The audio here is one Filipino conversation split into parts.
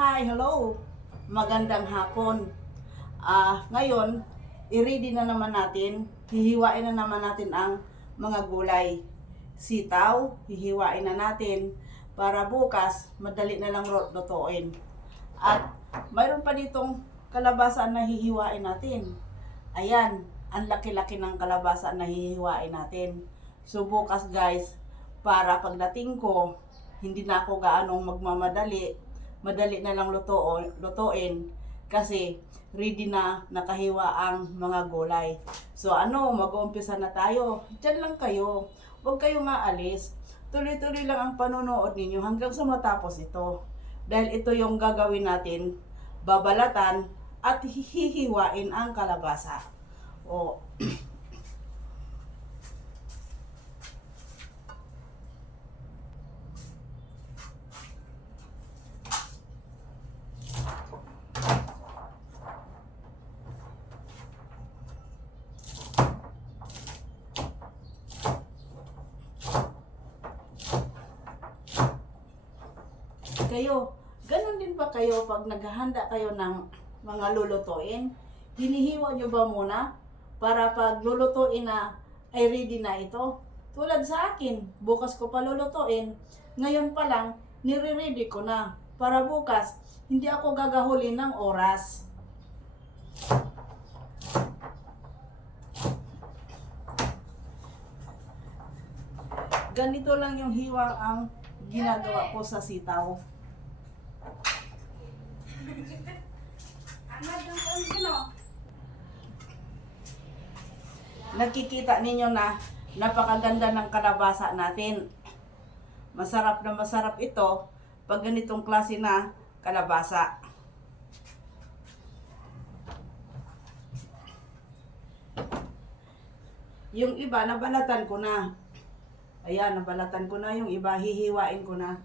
Hi, hello. Magandang hapon. Ngayon, i-ready na naman natin. Hihiwain na naman natin ang mga gulay. Sitaw, hihiwain na natin para bukas madali na lang lutuin. At mayroon pa ditong kalabasa na hihiwain natin. Ayan, ang laki-laki ng kalabasa na hihiwain natin. So bukas guys, para pagdating ko, hindi na ako gaanong magmamadali. Madali na lang lutuin kasi ready na nakahiwa ang mga gulay. So mag-uumpisa na tayo. Diyan lang kayo. Huwag kayong maalis. Tuloy-tuloy lang ang panonood ninyo hanggang sa matapos ito. Dahil ito yung gagawin natin, babalatan at hihiwain ang kalabasa. O, kayo, ganun din ba kayo pag naghahanda kayo ng mga lulutuin? Hinihiwa nyo ba muna para pag lulutuin na ay ready na ito? Tulad sa akin, bukas ko pa lulutuin, ngayon pa lang nire-ready ko na para bukas hindi ako gagahulin ng oras. Ganito lang yung hiwa ang ginagawa ko sa sitaw. Nakikita ninyo na napakaganda ng kalabasa natin. Masarap na masarap ito pag ganitong klase na kalabasa. Yung iba, nabalatan ko na. Ayan, nabalatan ko na yung iba, hihiwain ko na.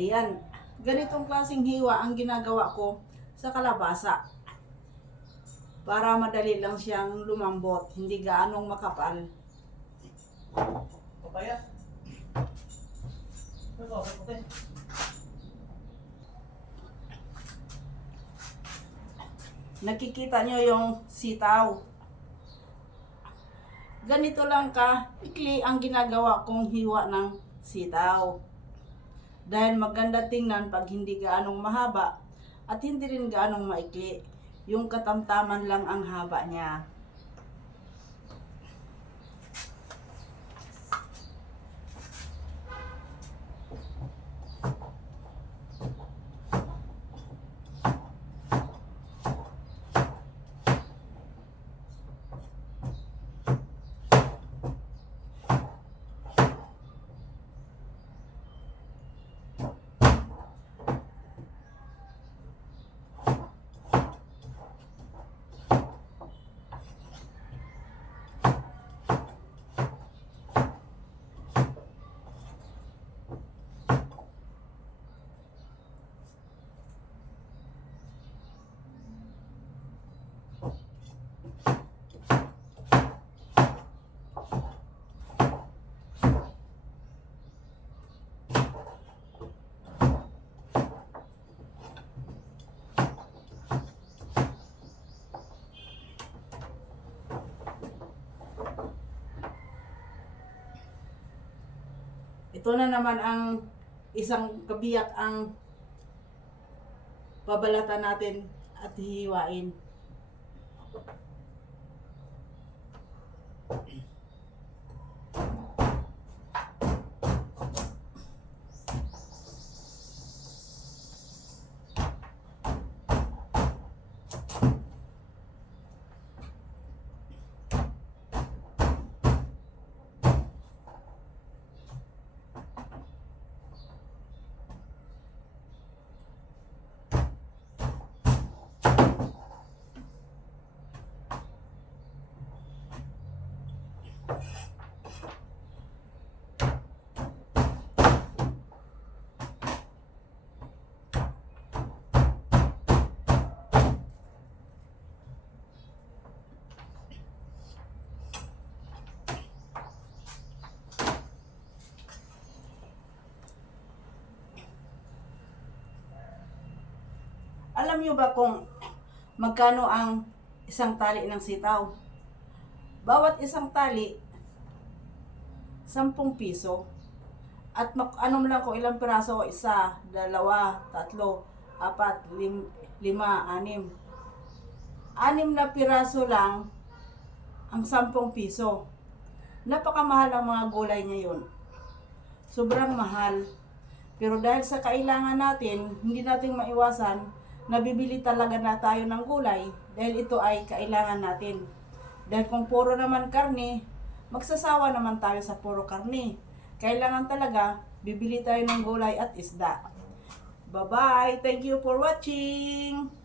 Ayan, ganitong klaseng hiwa ang ginagawa ko sa kalabasa. Para madali lang siyang lumambot, hindi gaanong makapal. Papaya. Ito, puti. Nakikita nyo yung sitaw. Ganito lang ka, ikli ang ginagawa kong hiwa ng sitaw. Dahil maganda tingnan pag hindi gaanong mahaba at hindi rin gaanong maikli. Yung katamtaman lang ang haba niya. Ito na naman ang isang kabiyak ang babalatan natin at hihiwain. Alam nyo ba kung magkano ang isang tali ng sitaw? Bawat isang tali, 10 piso. At ano lang kung ilang piraso, 1, 2, 3, 4, 5, 6. 6 na piraso lang ang 10 piso. Napakamahal ang mga gulay ngayon. Sobrang mahal. Pero dahil sa kailangan natin, hindi natin maiwasan, nabibili talaga na tayo ng gulay dahil ito ay kailangan natin. Dahil kung puro naman karne, magsasawa naman tayo sa puro karne. Kailangan talaga, bibili tayo ng gulay at isda. Bye-bye! Thank you for watching!